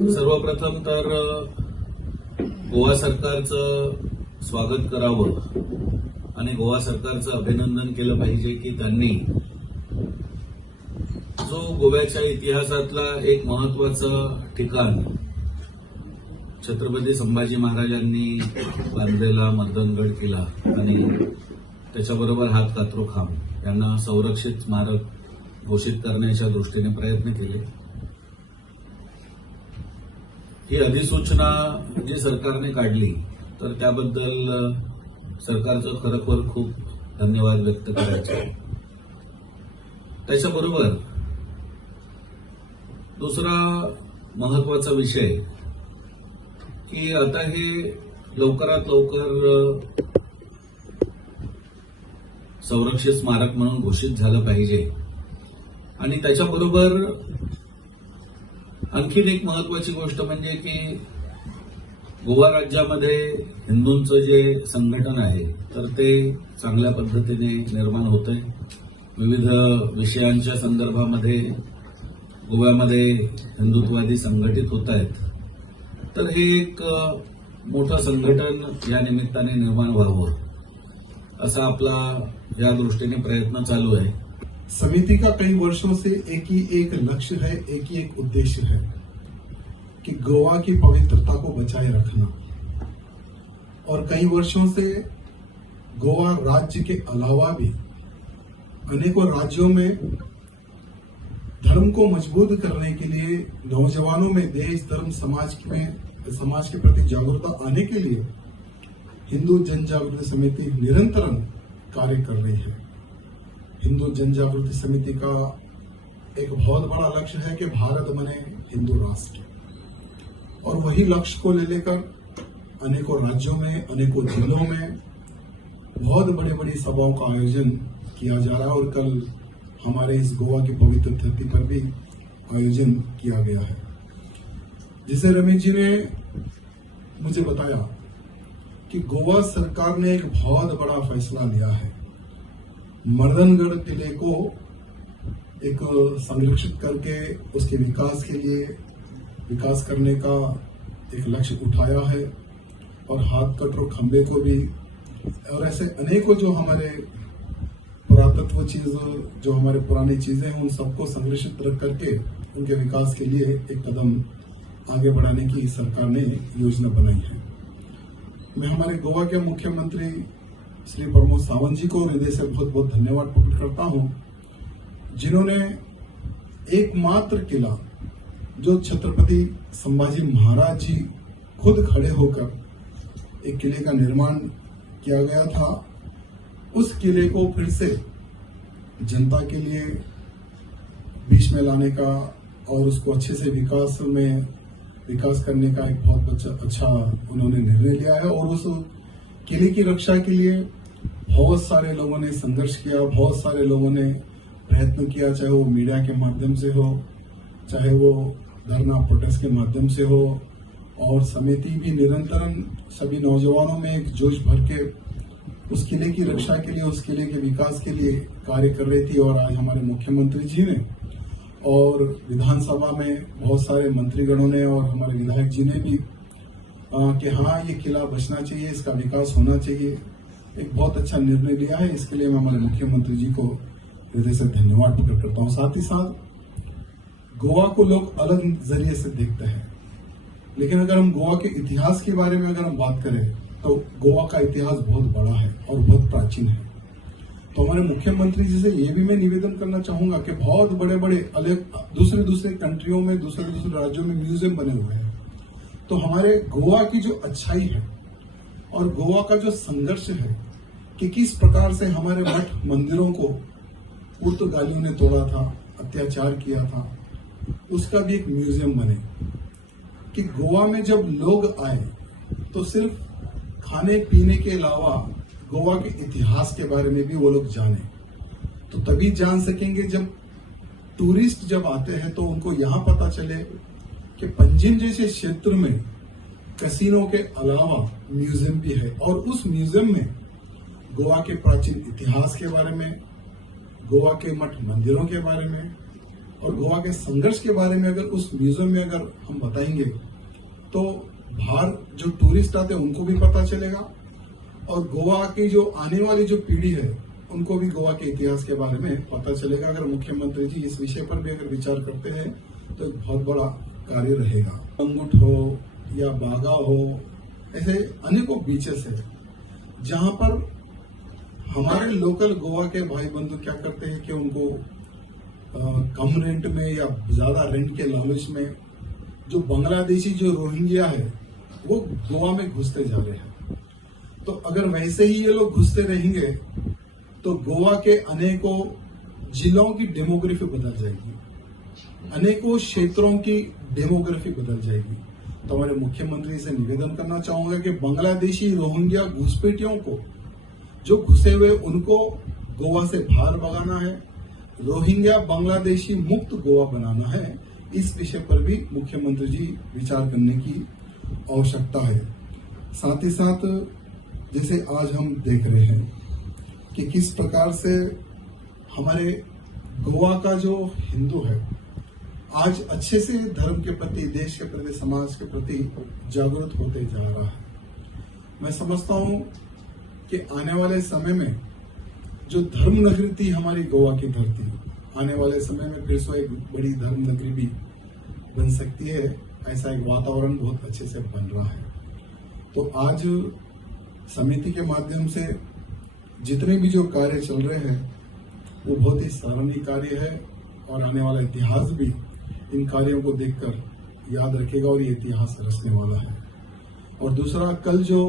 सर्वप्रथम तर गोवा सरकारचं स्वागत करावं आणि गोवा सरकारचं अभिनंदन केलं पाहिजे की त्यांनी जो गोव्याच्या इतिहासातला एक महत्वाचं ठिकाण छत्रपती संभाजी महाराजांनी बांधलेला मर्दनगड किल्ला आणि त्याच्याबरोबर हातकातरो खांब यांना संरक्षित स्मारक घोषित करण्याच्या दृष्टीने प्रयत्न केले। ही अधिसूचना जी सरकारने काढली तर त्याबद्दल सरकारचं खरोखर खूप धन्यवाद व्यक्त करायचे। त्याच्याबरोबर दुसरा महत्वाचा विषय की आता हे लवकरात लवकर संरक्षित स्मारक म्हणून घोषित झालं पाहिजे आणि त्याच्याबरोबर आणखीन एक महत्वाची गोष्ट म्हणजे की गोवा राज्यामध्ये हिंदूंचं जे संघटन आहे तर ते चांगल्या पद्धतीने निर्माण होतंय। विविध विषयांच्या संदर्भामध्ये गोव्यामध्ये हिंदुत्ववादी संघटित होत आहेत, तर हे एक मोठं संघटन या निमित्ताने निर्माण व्हावं असा आपला या दृष्टीने प्रयत्न चालू आहे। समिति का कई वर्षों से एक ही एक लक्ष्य है, एक ही एक उद्देश्य है कि गोवा की पवित्रता को बचाए रखना। और कई वर्षों से गोवा राज्य के अलावा भी अनेकों राज्यों में धर्म को मजबूत करने के लिए नौजवानों में देश धर्म समाज के प्रति जागरूकता आने के लिए हिंदू जन जागृति समिति निरंतर कार्य कर रही है। हिंदू जन जागृति समिति का एक बहुत बड़ा लक्ष्य है कि भारत बने हिंदू राष्ट्र, और वही लक्ष्य को ले लेकर अनेकों राज्यों में अनेकों जिलों में बहुत बड़ी बड़ी सभाओं का आयोजन किया जा रहा है। और कल हमारे इस गोवा की पवित्र धरती पर भी आयोजन किया गया है। जिसे रमेश जी ने मुझे बताया कि गोवा सरकार ने एक बहुत बड़ा फैसला लिया है। मर्दनगढ़ किले को एक संरक्षित करके उसके विकास करने का एक लक्ष्य उठाया है, और हाथ कटरो खंबे को भी, और ऐसे अनेकों जो हमारे पुरातत्व चीज जो हमारे पुरानी चीजें हैं उन सबको संरक्षित रख करके उनके विकास के लिए एक कदम आगे बढ़ाने की सरकार ने योजना बनाई है। मैं हमारे गोवा के मुख्यमंत्री श्री प्रमोद सावंत जी को हृदय से बहुत बहुत धन्यवाद प्रकट करता हूं, जिन्होंने एकमात्र किला जो छत्रपति संभाजी महाराज जी खुद खड़े होकर एक किले का निर्माण किया गया था, उस किले को फिर से जनता के लिए बीच में लाने का और उसको अच्छे से विकास करने का एक बहुत अच्छा उन्होंने निर्णय लिया है। और उस किले की रक्षा के लिए बहुत सारे लोगों ने संघर्ष किया, बहुत सारे लोगों ने प्रयत्न किया, चाहे वो मीडिया के माध्यम से हो, चाहे वो धरना प्रोटेस्ट के माध्यम से हो, और समिति भी निरंतर सभी नौजवानों में एक जोश भर के उस किले की रक्षा के लिए, उस किले के विकास के लिए कार्य कर रही थी। और आज हमारे मुख्यमंत्री जी ने और विधानसभा में बहुत सारे मंत्रीगणों ने और हमारे विधायक जी ने भी कि हाँ ये किला बचना चाहिए, इसका विकास होना चाहिए, एक बहुत अच्छा निर्णय लिया है। इसके लिए मैं हमारे मुख्यमंत्री जी को हृदय से धन्यवाद प्रकट करता हूँ। साथ ही साथ गोवा को लोग अलग जरिए से देखते हैं, लेकिन अगर हम गोवा के इतिहास के बारे में अगर हम बात करें तो गोवा का इतिहास बहुत बड़ा है और बहुत प्राचीन है। तो हमारे मुख्यमंत्री जी से ये भी मैं निवेदन करना चाहूंगा कि बहुत बड़े बड़े अलग दूसरे कंट्रियों में दूसरे राज्यों में म्यूजियम बने हुए हैं, तो हमारे गोवा की जो अच्छाई है और गोवा का जो संघर्ष है कि किस प्रकार से हमारे मठ मंदिरों को पुर्तगालियों ने तोड़ा था, अत्याचार किया था, उसका भी एक म्यूजियम बने। कि गोवा में जब लोग आए तो सिर्फ खाने पीने के अलावा गोवा के इतिहास के बारे में भी वो लोग जाने, तो तभी जान सकेंगे जब टूरिस्ट जब आते हैं तो उनको यहां पता चले कि पंजिम जैसे क्षेत्र में कैसीनो के अलावा म्यूजियम भी है, और उस म्यूजियम में गोवा के प्राचीन इतिहास के बारे में, गोवा के मठ मंदिरों के बारे में, और गोवा के संघर्ष के बारे में अगर उस म्यूजियम में अगर हम बताएंगे तो बाहर जो टूरिस्ट आते हैं उनको भी पता चलेगा और गोवा की जो आने वाली जो पीढ़ी है उनको भी गोवा के इतिहास के बारे में पता चलेगा। अगर मुख्यमंत्री जी इस विषय पर भी अगर विचार करते हैं तो एक बहुत बड़ा कार्य रहेगा। अंगुठ हो या बागा हो, ऐसे अनेकों बीचेस है जहां पर हमारे लोकल गोवा के भाई बंधु क्या करते हैं कि उनको कम रेंट में या ज्यादा रेंट के लालच में जो बांग्लादेशी जो रोहिंग्या है वो गोवा में घुसते जा रहे हैं। तो अगर वैसे ही ये लोग घुसते रहेंगे तो गोवा के अनेकों जिलों की डेमोग्राफी बदल जाएगी, अनेकों क्षेत्रों की डेमोग्राफी बदल जाएगी। तो हमारे मुख्यमंत्री से निवेदन करना चाहूंगा कि बांग्लादेशी रोहिंग्या घुसपैठियों को जो घुसे हुए उनको गोवा से बाहर भगाना है, रोहिंग्या बांग्लादेशी मुक्त गोवा बनाना है। इस विषय पर भी मुख्यमंत्री जी विचार करने की आवश्यकता है। साथ ही साथ जैसे आज हम देख रहे हैं कि किस प्रकार से हमारे गोवा का जो हिंदू है आज अच्छे से धर्म के प्रति, देश के प्रति, समाज के प्रति जागरूक होते जा रहा है। मैं समझता हूं कि आने वाले समय में जो धर्म नगरी थी हमारी गोवा की धरती, आने वाले समय में फिर से एक बड़ी धर्म नगरी भी बन सकती है। ऐसा एक वातावरण बहुत अच्छे से बन रहा है। तो आज समिति के माध्यम से जितने भी जो कार्य चल रहे हैं वो बहुत ही सराहनीय कार्य है और आने वाला इतिहास भी इन कार्यों को देखकर याद रखेगा और ये इतिहास रचने वाला है। और दूसरा, कल जो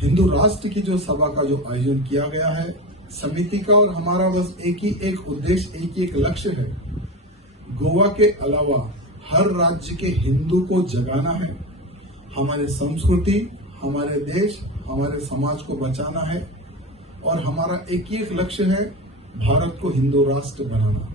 हिंदू राष्ट्र की जो सभा का जो आयोजन किया गया है, समिति का और हमारा बस एक ही एक उद्देश्य, एक ही एक लक्ष्य है, गोवा के अलावा हर राज्य के हिंदू को जगाना है, हमारे संस्कृति, हमारे देश, हमारे समाज को बचाना है और हमारा एक ही एक लक्ष्य है, भारत को हिंदू राष्ट्र बनाना।